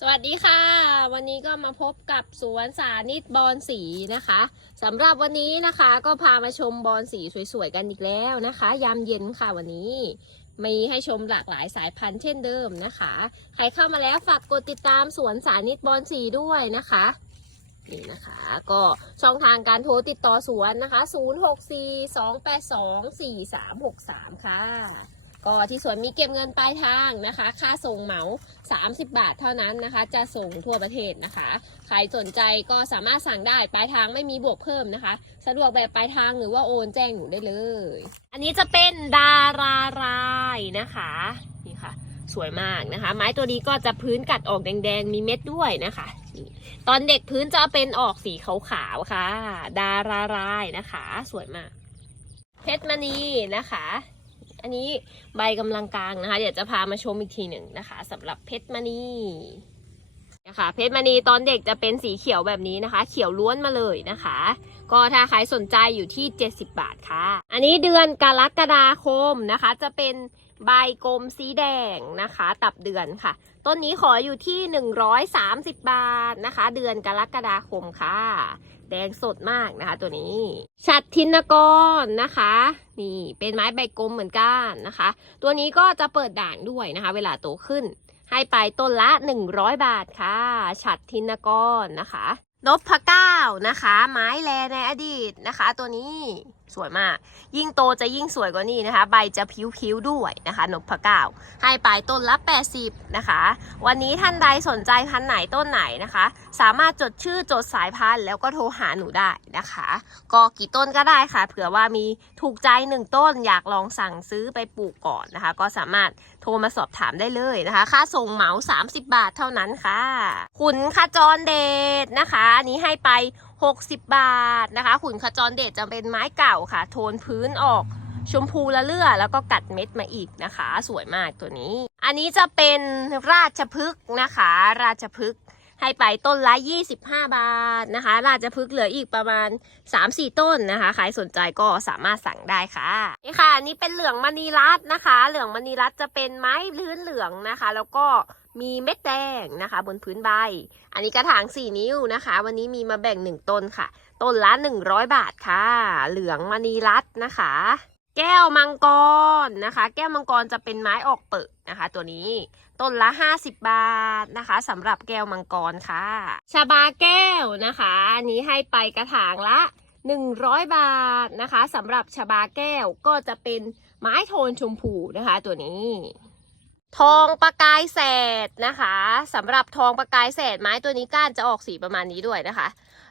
สวัสดีค่ะ วันนี้ก็มาพบกับสวนสานิตบอนสีนะคะสำหรับวันนี้นะคะก็พามาชมบอนสีสวยๆกันอีกแล้วนะคะ ยามเย็นค่ะวันนี้ มีให้ชมหลากหลายสายพันธุ์เช่นเดิมนะคะ ใครเข้ามาแล้วฝากกดติดตามสวนสานิตบอนสีด้วยนะคะนี่นะคะก็ช่องทางการโทรติดต่อสวนนะคะ 0642824363 ค่ะ ก็ที่สวนมีเก็บเงินปลายทางนะคะ ค่าส่งเหมา 30 บาทเท่านั้นนะคะ จะส่งทั่วประเทศนะคะ ใครสนใจก็สามารถสั่งได้ปลายทางไม่มีบวกเพิ่มนะคะ สะดวกแบบปลายทางหรือว่าโอนแจ้งหนูได้เลย อันนี้จะเป็นดารารายนะคะนี่ค่ะ สวยมากนะคะ ไม้ตัวนี้ก็จะพื้นกัดออกแดงๆ มีเม็ดด้วยนะคะตอนเด็กพื้นจะเป็นออกสีขาวๆค่ะ ดารารายนะคะ สวยมาก เพชรมณีนะคะ อันนี้ใบกำลังกลางนะคะ เดี๋ยวจะพามาชมอีกทีหนึ่งนะคะสำหรับเพชรมณีนะคะเพชรมณีตอนเด็กจะเป็นสีเขียวแบบนี้นะคะ เขียวล้วนมาเลยนะคะ ก็ถ้าใครสนใจอยู่ที่ 70 บาทค่ะ อันนี้เดือนกรกฎาคมนะคะ จะเป็นใบกลมสีแดงนะคะ ตับเดือนค่ะ ต้นนี้ขออยู่ที่ 130 บาทนะคะ เดือนกรกฎาคมค่ะ แดงสดมากนะคะ ตัวนี้ฉัดทินกรนะคะ นี่เป็นไม้ใบกลมเหมือนกันนะคะ ตัวนี้ก็จะเปิดด่างด้วยนะคะ เวลาโตขึ้น ให้ไปต้นละ 100 บาทค่ะฉัดทินกรนะคะนพเก้านะคะ ไม้แลในอดีตนะคะ ตัวนี้ สวยมาก ยิ่งโตจะยิ่งสวยกว่านี้นะคะ ใบจะผิวๆด้วยนะคะนพเก้าให้ไปต้นละ 80 นะคะ วันนี้ท่านใดสนใจพันไหนต้นไหนนะคะ สามารถจดชื่อจดสายพันธุ์แล้วก็โทรหาหนูได้นะคะ ก็กี่ต้นก็ได้ค่ะ เผื่อว่ามีถูกใจหนึ่งต้นอยากลองสั่งซื้อไปปลูกก่อนนะคะ ก็สามารถโทรมาสอบถามได้เลยนะคะ ค่าส่งเหมา 30 บาทเท่านั้นค่ะขุนขจรเดชนะคะ อันนี้ให้ไป 60 บาทนะคะ ขุนขจรเดชจะเป็นไม้เก่าค่ะ โทนพื้นออกชมพูละเลือแล้วก็กัดเม็ดมาอีกนะคะ สวยมากตัวนี้ อันนี้จะเป็นราชพฤกษ์นะคะ ราชพฤกษ์ ให้ไปต้นละ 25 บาทนะคะ ราชพฤกษ์เหลืออีกประมาณ 3-4 ต้นนะคะ ใครสนใจก็สามารถสั่งได้ค่ะ นี่ค่ะนนี้เป็นเหลืองมณีรัตน์นะคะ เหลืองมณีรัตน์จะเป็นไม้พื้นเหลืองนะคะ แล้วก็มีเม็ดแดงนะคะ บนพื้นใบ อันนี้กระถาง 4 นิ้วนะคะ วันนี้มีมาแบ่ง 1 ต้นค่ะ ต้นละ 100 บาทค่ะ เหลืองมณีรัตน์นะคะ แก้วมังกรนะคะ แก้วมังกรจะเป็นไม้ออกเปิด นะคะ ตัวนี้ต้นละ 50 บาทนะคะสำหรับแก้วมังกรค่ะ ชาบาแก้วนะคะอันนี้ให้ไปกระถางละ 100 บาทนะคะสำหรับชาบาแก้วก็จะเป็นไม้โทนชมพูนะคะ ตัวนี้ ทองประกายแสดนะคะสำหรับทองประกายแสดไม้ตัวนี้ก้านจะออกสีประมาณนี้ด้วยนะคะ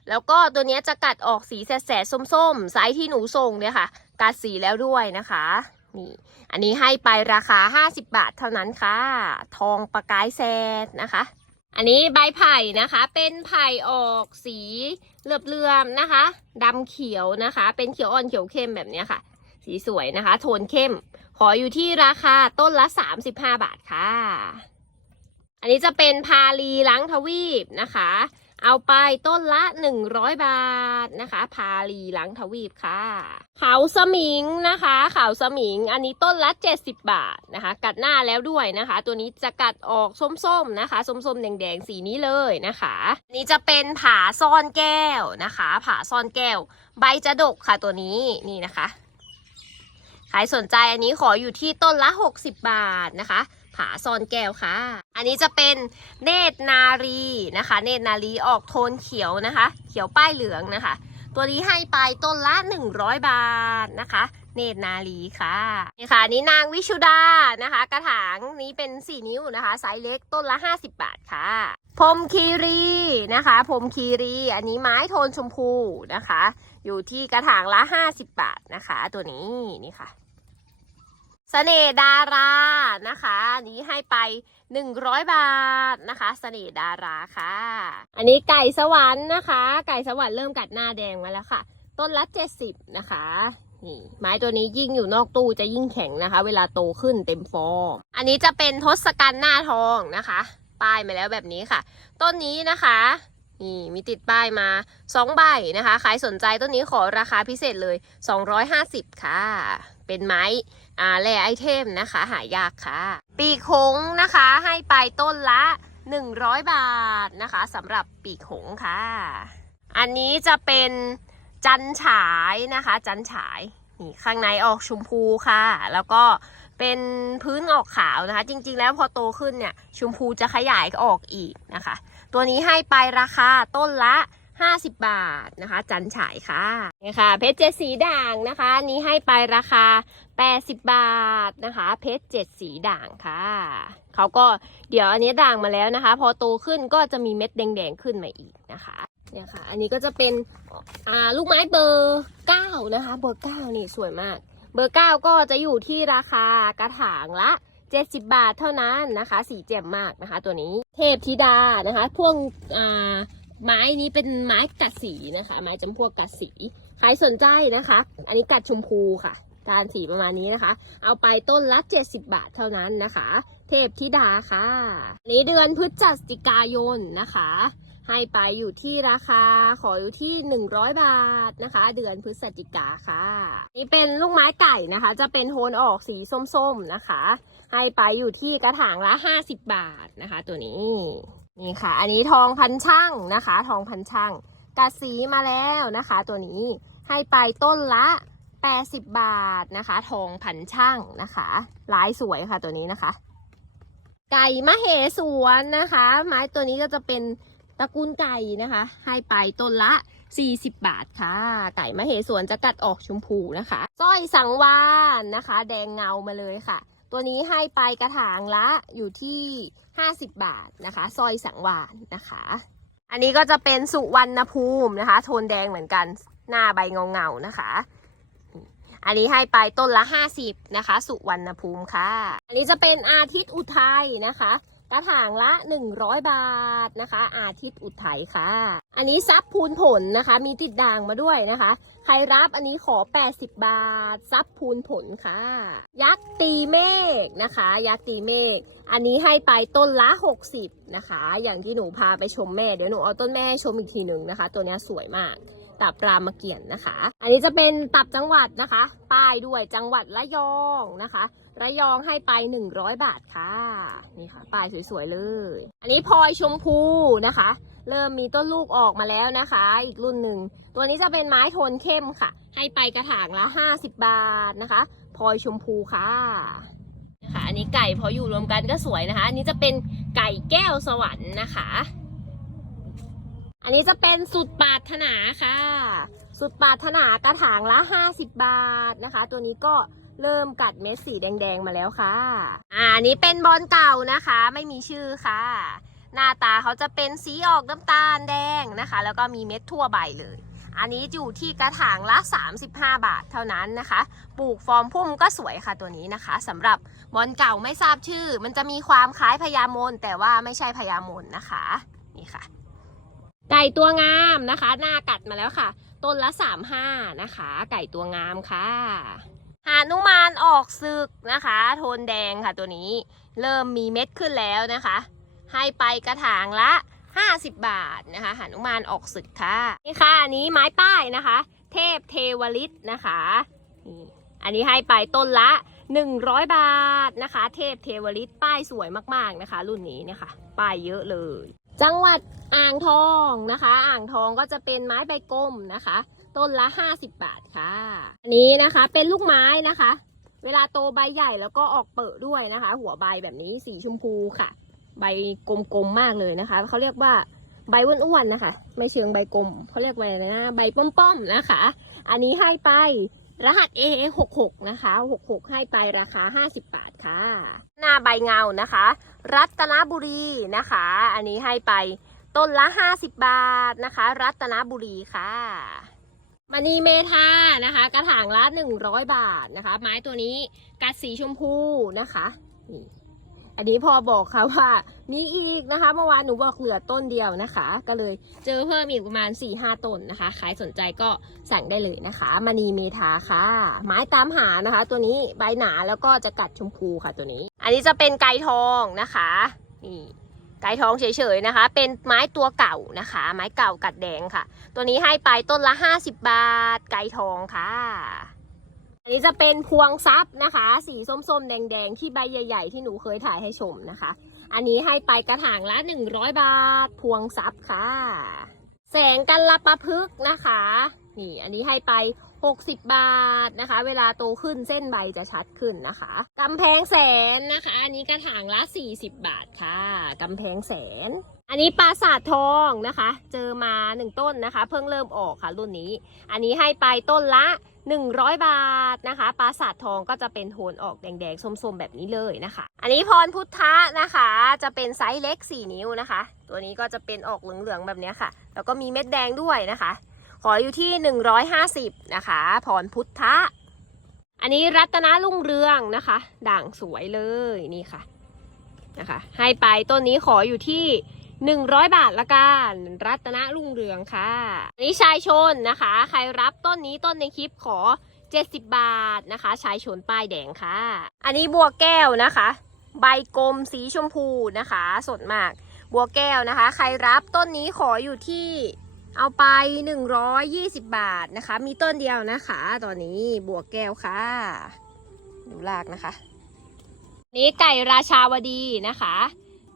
แล้วก็ตัวนี้จะกัดออกสีแสดๆส้มๆไซส์ที่หนูส่งเนี่ยค่ะกัดสีแล้วด้วยนะคะ นี่อันนี้ให้ไปราคา 50 บาทเท่านั้นค่ะ ทองประกายแซดนะคะ อันนี้ใบไผ่นะคะ เป็นไผ่ออกสีเหลือบๆนะคะดำเขียวนะคะ เป็นเขียวอ่อนเขียวเข้มแบบนี้ค่ะ สีสวยนะคะ โทนเข้ม ขออยู่ที่ราคาต้นละ 35 บาทค่ะ อันนี้จะเป็นพาลีล้างทวีปนะคะ เอาไปต้นละ 100 บาทนะคะ พาลีหลังทวีปค่ะเขาสมิงนะคะเขาสมิง อันนี้ต้นละ 70 บาทนะคะ กัดหน้าแล้วด้วยนะคะ ตัวนี้จะกัดออกส้มๆนะคะ ส้มๆแดงๆสีนี้เลยนะคะนนี้จะเป็นผาซ่อนแก้วนะคะ ผาซ่อนแก้ว ใบจะดกค่ะตัวนี้นี่นะคะ ใครสนใจอันนี้ขออยู่ที่ต้นละ 60 บาทนะคะ ผาซ่อนแก้วค่ะ อันนี้จะเป็นเนตรนารีนะคะ เนตรนารีออกโทนเขียวนะคะ เขียวป้ายเหลืองนะคะ ตัวนี้ให้ไปต้นละ 100 บาทนะคะ เนตรนารีค่ะนี่ค่ะนี้นางวิชุดานะคะ กระถางนี้เป็น 4 นิ้วนะคะ ไซส์เล็กต้นละ 50 บาทค่ะพรมคีรีนะคะพรมคีรี อันนี้ไม้โทนชมพูนะคะ อยู่ที่กระถางละ 50 บาทนะคะ ตัวนี้นี่ค่ะ เสน่ดารานะคะอันนี้ให้ไป 100 บาทนะคะเสน่ดาราค่ะ อันนี้ไก่สวรรค์นะคะ ไก่สวรรค์เริ่มกัดหน้าแดงมาแล้วค่ะ ต้นละ 70 นะคะนี่ไม้ตัวนี้ยิ่งอยู่นอกตู้จะยิ่งแข็งนะคะ เวลาโตขึ้นเต็มฟอร์มอันนี้จะเป็นทศกัณฐ์หน้าทองนะคะ ป้ายมาแล้วแบบนี้ค่ะ ต้นนี้นะคะนี่มีติดป้ายมา2ใบนะคะ ใครสนใจต้นนี้ขอราคาพิเศษเลย 250 ค่ะ เป็นไม้อ่าแร่ไอเทมนะคะ หายากค่ะ ปีกคงนะคะให้ไปต้นละ 100 บาทนะคะสำหรับปีกหงค่ะ อันนี้จะเป็นจันฉายนะคะ จันฉายนี่ข้างในออกชมพูค่ะ แล้วก็เป็นพื้นออกขาวนะคะ จริงๆ แล้วพอโตขึ้นเนี่ยชมพูจะขยายออกอีกนะคะ ตัวนี้ให้ไปราคาต้นละ 50 บาทนะคะ จันฉายค่ะนี่ค่ะ เพชรเจ็ดสีด่างนะคะ นี้ให้ไปราคา 80 บาทนะคะ เพชรเจ็ดสีด่างค่ะ เขาก็เดี๋ยวอันนี้ด่างมาแล้วนะคะ พอโตขึ้นก็จะมีเม็ดแดงๆขึ้นมาอีกนะคะเนี่ยค่ะ อันนี้ก็จะเป็นลูกไม้เบอร์9นะคะ เบอร์9นี่สวยมาก เบอร์ 9 ก็จะอยู่ที่ราคากระถางละ 70 บาทเท่านั้นนะคะ สีเจ็บมากนะคะ ตัวนี้ เทพธิดานะคะ พวกอ่า ไม้นี้เป็นไม้กัดสีนะคะ ไม้จำพวกกัดสี ใครสนใจนะคะ อันนี้กัดชมพูค่ะการสีประมาณนี้นะคะ เอาไปต้นละ 70 บาทเท่านั้นนะคะ เทพธิดาค่ะนนี้เดือนพฤศจิกายนนะคะ ให้ไปอยู่ที่ราคาขออยู่ที่ 100 บาทนะคะ เดือนพฤศจิกาค่ะ นี่เป็นลูกไม้ไก่นะคะ จะเป็นโทนออกสีส้มๆนะคะ ให้ไปอยู่ที่กระถางละ 50 บาทนะคะ ตัวนี้ นี่ค่ะ อันนี้ทองพันช่างนะคะ ทองพันช่างกัดสีมาแล้วนะคะ ตัวนี้ให้ไปต้นละ 80 บาทนะคะ ทองพันช่างนะคะลายสวยค่ะตัวนี้นะคะ ไก่มะเหสวนนะคะ ไม้ตัวนี้ก็จะเป็นตระกูลไก่นะคะ ให้ไปต้นละ 40 บาทค่ะ ไก่มะเหสวนจะกัดออกชมพูนะคะสร้อยสังวานนะคะ แดงเงามาเลยค่ะ ตัวนี้ให้ไปกระถางละอยู่ที่ 50 บาทนะคะซอยสังวานนะคะ อันนี้ก็จะเป็นสุวรรณภูมินะคะ โทนแดงเหมือนกันหน้าใบเงาเงานะคะ อันนี้ให้ไปต้นละ 50นะคะ สุวรรณภูมิค่ะ อันนี้จะเป็นอาทิตย์อุทัยนะคะ กระถางละ 100 บาทนะคะ อาทิตย์อุทัยค่ะ อันนี้ซับพูนผลนะคะ มีติดด่างมาด้วยนะคะ ใครรับอันนี้ขอ 80 บาท ซับพูนผลค่ะ ยักษ์ตีเมฆนะคะ ยักษ์ตีเมฆอันนี้ให้ไปต้นละ 60 นะคะ อย่างที่หนูพาไปชมแม่ เดี๋ยวหนูเอาต้นแม่ให้ชมอีกทีหนึ่งนะคะ ตัวนี้สวยมากตับรามเกียรตินะคะ อันนี้จะเป็นตับจังหวัดนะคะ ป้ายด้วยจังหวัดระยองนะคะ ระยองให้ไป 100 บาทค่ะ นี่ค่ะป้ายสวยๆเลย อันนี้พลอยชมพูนะคะ เริ่มมีต้นลูกออกมาแล้วนะคะ อีกรุ่นหนึ่ง ตัวนี้จะเป็นไม้โทนเข้มค่ะ ให้ไปกระถางและ50 บาทนะคะพลอยชมพูค่ะนะคะอันนี้ไก่พออยู่รวมกันก็สวยนะคะ อันนี้จะเป็นไก่แก้วสวรรค์นะคะ อันนี้จะเป็นสุดปาถนาค่ะ สุดปาถนากระถางละ 50 บาทนะคะ ตัวนี้ก็ เริ่มกัดเม็ดสีแดงๆมาแล้วค่ะ อ่าอันนี้เป็นบอลเก่านะคะ ไม่มีชื่อค่ะ หน้าตาเขาจะเป็นสีออกน้ำตาลแดงนะคะ แล้วก็มีเม็ดทั่วใบเลย อันนี้อยู่ที่กระถางละ 35 บาทเท่านั้นนะคะ ปลูกฟอร์มพุ่มก็สวยค่ะตัวนี้นะคะสำหรับบอลเก่าไม่ทราบชื่อ มันจะมีความคล้ายพญามนแต่ว่าไม่ใช่พญามนนะคะ นี่ค่ะไก่ตัวงามนะคะ หน้ากัดมาแล้วค่ะ ต้นละ35นะคะ ไก่ตัวงามค่ะ หานุมานออกศึกนะคะ โทนแดงค่ะตัวนี้ เริ่มมีเม็ดขึ้นแล้วนะคะ ให้ไปกระถางละ 50 บาทนะคะหานุมานออกศึกค่ะนี่ค่ะอันนี้ไม้ป้ายนะคะ เทพเทวลิตนะคะนี่อันนี้ให้ไปต้นละ 100 บาทนะคะ เทพเทวลิตป้ายสวยมากๆนะคะ รุ่นนี้เนี่ยค่ะป้ายเยอะเลย จังหวัดอ่างทองนะคะ อ่างทองก็จะเป็นไม้ใบกลมนะคะ ต้นละ 50 บาทค่ะ อันนี้นะคะเป็นลูกไม้นะคะ เวลาโตใบใหญ่แล้วก็ออกเปิดด้วยนะคะ หัวใบแบบนี้สีชมพูค่ะ ใบกลมๆมากเลยนะคะเขาเรียกว่าใบอ้วนๆนะคะ ไม่เชิงใบกลมเขาเรียกว่าอะไรนะใบป้อมๆนะคะ อันนี้ให้ไปรหัส A 6 6นะคะ 66 ให้ไปราคา 50 บาทค่ะ หน้าใบเงานะคะ รัตนบุรีนะคะ อันนี้ให้ไปต้นละ 50 บาทนะคะ รัตนบุรีค่ะ มณีเมธานะคะ กระถางละ100บาทนะคะ ไม้ตัวนี้กัดสีชมพูนะคะนี่อันนี้พอบอกค่ะว่ามีอีกนะคะ เมื่อวานหนูบอกเหลือต้นเดียวนะคะ ก็เลยเจอเพิ่มอีกประมาณ4-5ต้นนะคะใครสนใจก็สั่งได้เลยนะคะมณีเมธาค่ะ ไม้ตามหานะคะ ตัวนี้ใบหนาแล้วก็จะกัดชมพูค่ะตัวนี้ อันนี้จะเป็นไก่ทองนะคะนี่ ไก่ทองเฉยๆนะคะ เป็นไม้ตัวเก่านะคะ ไม้เก่ากัดแดงค่ะ ตัวนี้ให้ไปต้นละ 50 บาท ไก่ทองค่ะ อันนี้จะเป็นพวงซับนะคะ สีส้มๆ แดงๆ ที่ใบใหญ่ๆ ที่หนูเคยถ่ายให้ชมนะคะ อันนี้ให้ไปกระถางละ 100 บาท พวงซับค่ะ แสงกันละประพฤกนะคะ นี่ อันนี้ให้ไป 60 บาทนะคะ เวลาโตขึ้นเส้นใบจะชัดขึ้นนะคะกำแพงแสนนะคะ อันนี้กระถางละ 40 บาทค่ะกำแพงแสน อันนี้ปราสาททองนะคะ เจอมาหนึ่งต้นนะคะ เพิ่งเริ่มออกค่ะรุ่นนี้ อันนี้ให้ไปต้นละ 100 บาทนะคะปราสาททองก็จะเป็นโทนออกแดงๆส้มๆ แบบนี้เลยนะคะ อันนี้พรพุทธะนะคะ จะเป็นไซส์เล็ก 4 นิ้วนะคะ ตัวนี้ก็จะเป็นออกเหลืองๆแบบนี้ค่ะ แล้วก็มีเม็ดแดงด้วยนะคะ ขออยู่ที่ 150 นะคะ พรพุทธะ อันนี้รัตนรุ่งเรืองนะคะ ด่างสวยเลยนี่ค่ะนะคะ ให้ไปต้นนี้ขออยู่ที่100บาทละกันรัตนรุ่งเรืองค่ะอันนี้ชายชนนะคะ ใครรับต้นนี้ต้นในคลิปขอ70บาทนะคะ ชายชนป้ายแดงค่ะ อันนี้บัวแก้วนะคะ ใบกลมสีชมพูนะคะ สดมาก บัวแก้วนะคะ ใครรับต้นนี้ขออยู่ที่ เอาไป 120 บาทนะคะ มีต้นเดียวนะคะ ตอนนี้บัวแก้วค่ะ ดูลากนะคะ นี้ไก่ราชาวดีนะคะ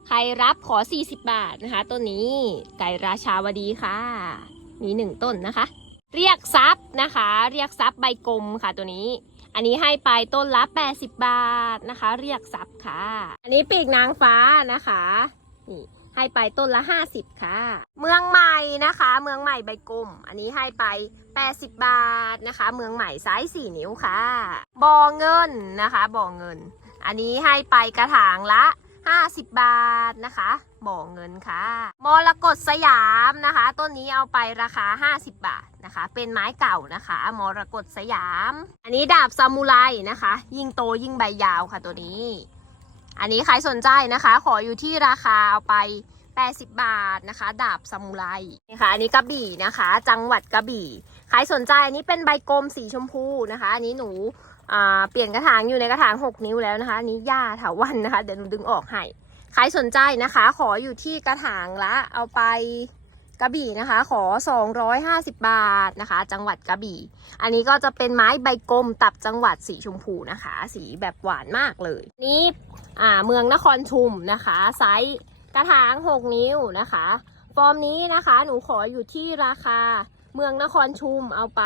ใครรับขอ 40 บาทนะคะ ต้นนี้ไก่ราชาวดีค่ะ มีหนึ่งต้นนะคะ เรียกทรัพย์นะคะ เรียกทรัพย์ใบกลมค่ะตัวนี้ อันนี้ให้ไปต้นละ 80 บาทนะคะ เรียกทรัพย์ค่ะ อันนี้ปีกนางฟ้านะคะนี่ ให้ไปต้นละ 50 ค่ะ เมืองใหม่นะคะ เมืองใหม่ใบกลมอันนี้ให้ไป 80 บาทนะคะ เมืองใหม่ไซส์4นิ้วค่ะบ่อเงินนะคะบ่อเงิน อันนี้ให้ไปกระถางละ 50 บาทนะคะบ่อเงินค่ะมรกตสยามนะคะ ต้นนี้เอาไปราคา 50 บาทนะคะ เป็นไม้เก่านะคะมรกตสยาม อันนี้ดาบซามูไรนะคะ ยิ่งโตยิ่งใบยาวค่ะตัวนี้ อันนี้ใครสนใจนะคะ ขออยู่ที่ราคาเอาไป 80 บาทนะคะ ดาบซามูไรนี่ค่ะอันนี้กระบี่นะคะ จังหวัดกระบี่ใครสนใจอันนี้เป็นใบกลมสีชมพูนะคะ อันนี้หนูเปลี่ยนกระถางอยู่ในกระถาง 6 นิ้วแล้วนะคะอันนี้หญ้าถาวันนะคะ เดี๋ยวหนูดึงออกให้ใครสนใจนะคะ ขออยู่ที่กระถางละเอาไป กระบี่นะคะ ขอ 250 บาทนะคะ จังหวัดกระบี่ อันนี้ก็จะเป็นไม้ใบกลมตับจังหวัดสีชมพูนะคะ สีแบบหวานมากเลย นี่อ่าเมืองนครชุมนะคะ ไซส์กระถาง 6 นิ้วนะคะ ฟอร์มนี้นะคะหนูขออยู่ที่ราคาเมืองนครชุมเอาไป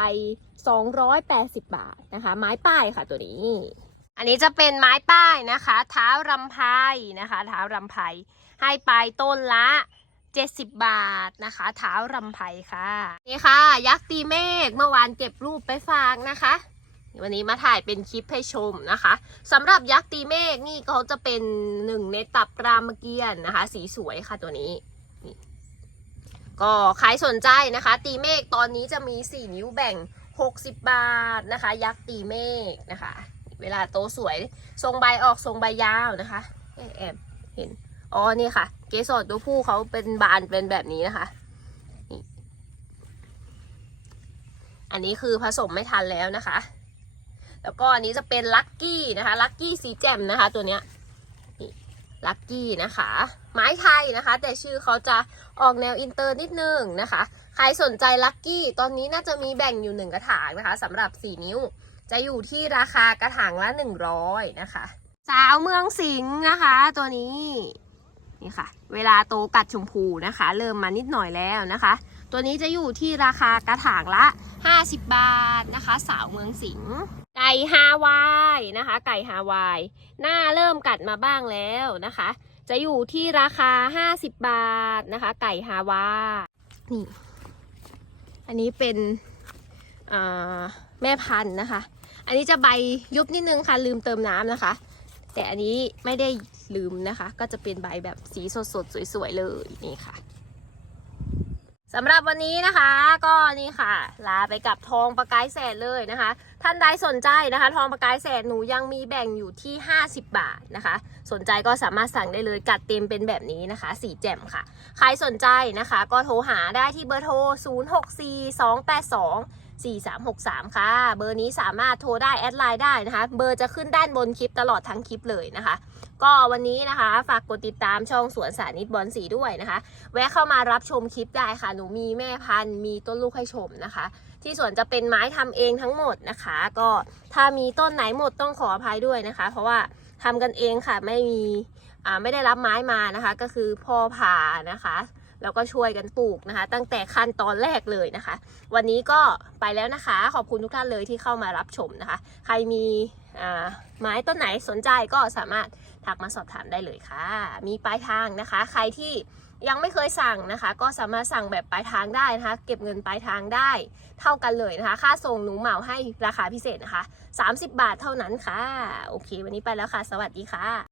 280 บาทนะคะ ไม้ป้ายค่ะตัวนี้ อันนี้จะเป็นไม้ป้ายนะคะ เท้ารำไพนะคะ เท้ารำไพให้ไปต้นละ 70 บาทนะคะเท้ารำไพค่ะ นี่ค่ะ ยักษ์ตีเมฆเมื่อวานเก็บรูปไปฝากนะคะ วันนี้มาถ่ายเป็นคลิปให้ชมนะคะสำหรับยักษ์ตีเมฆนี่เขาจะเป็นหนึ่งในตับรามเกียรตินะคะ สีสวยค่ะตัวนี้ก็ใครสนใจนะคะ ตีเมฆตอนนี้จะมี 4 นิ้วแบ่ง 60 บาทนะคะ ยักษ์ตีเมฆนะคะ เวลาโตสวยทรงใบออกทรงใบยาวนะคะเอ๊ะแอบเห็น อ๋อนี่ค่ะ เกสรตัวผู้เขาเป็นบานเป็นแบบนี้นะคะนี่อันนี้คือผสมไม่ทันแล้วนะคะ แล้วก็อันนี้จะเป็นลักกี้นะคะลักกี้สีแจ่มนะคะ ตัวเนี้ยลักกี้นะคะ ไม้ไทยนะคะ แต่ชื่อเขาจะออกแนวอินเตอร์นิดนึงนะคะ ใครสนใจลักกี้ตอนนี้น่าจะมีแบ่งอยู่หนึ่งกระถางนะคะสำหรับ 4 นิ้ว จะอยู่ที่ราคากระถางละ 100 นะคะ สาวเมืองสิงห์นะคะ ตัวนี้ นี่ค่ะ เวลาโตกัดชมพูนะคะ เริ่มมานิดหน่อยแล้วนะคะ ตัวนี้จะอยู่ที่ราคากระถางละ 50 บาทนะคะ สาวเมืองสิงห์ไก่ฮาวายนะคะ ไก่ฮาวาย หน้าเริ่มกัดมาบ้างแล้วนะคะ จะอยู่ที่ราคา 50 บาทนะคะ ไก่ฮาวานี่อันนี้เป็นแม่พันธุ์นะคะ อันนี้จะใบยุบนิดนึงค่ะลืมเติมน้ำนะคะ แต่อันนี้ไม่ได้ ลืมนะคะ ก็จะเป็นใบแบบสีสดๆ สวยๆ เลยนี่ค่ะสำหรับวันนี้นะคะก็นี่ค่ะ ลาไปกับทองประกายแสนเลยนะคะ ท่านใดสนใจนะคะ ทองประกายแสนหนูยังมีแบ่งอยู่ที่ 50 บาทนะคะ สนใจก็สามารถสั่งได้เลยกัดเต็มเป็นแบบนี้นะคะ สีแจ่มค่ะ ใครสนใจนะคะ ก็โทรหาได้ที่เบอร์โทร 064282 4363 ค่ะ เบอร์นี้สามารถโทรได้แอดไลน์ได้นะคะ เบอร์จะขึ้นด้านบนคลิปตลอดทั้งคลิปเลยนะคะ ก็วันนี้นะคะ ฝากกดติดตามช่องสวนสานิตบอลสีด้วยนะคะ แวะเข้ามารับชมคลิปได้ค่ะ หนูมีแม่พันธุ์มีต้นลูกให้ชมนะคะ ที่สวนจะเป็นไม้ทำเองทั้งหมดนะคะ ก็ถ้ามีต้นไหนหมดต้องขออภัยด้วยนะคะ เพราะว่าทำกันเองค่ะไม่มีอ่าไม่ได้รับไม้มานะคะ ก็คือพ่อผ่านะคะแล้วก็ช่วยกันปลูกนะคะ ตั้งแต่ขั้นตอนแรกเลยนะคะ วันนี้ก็ไปแล้วนะคะ ขอบคุณทุกท่านเลยที่เข้ามารับชมนะคะ ใครมีไม้ต้นไหนสนใจก็สามารถ ทักมาสอบถามได้เลยค่ะ มีปลายทางนะคะ ใครที่ยังไม่เคยสั่งนะคะ ก็สามารถสั่งแบบปลายทางได้นะคะ เก็บเงินปลายทางได้ เท่ากันเลยนะคะ ค่าส่งหนูเหมาให้ราคาพิเศษนะคะ 30 บาทเท่านั้นค่ะ โอเค วันนี้ไปแล้วค่ะ สวัสดีค่ะ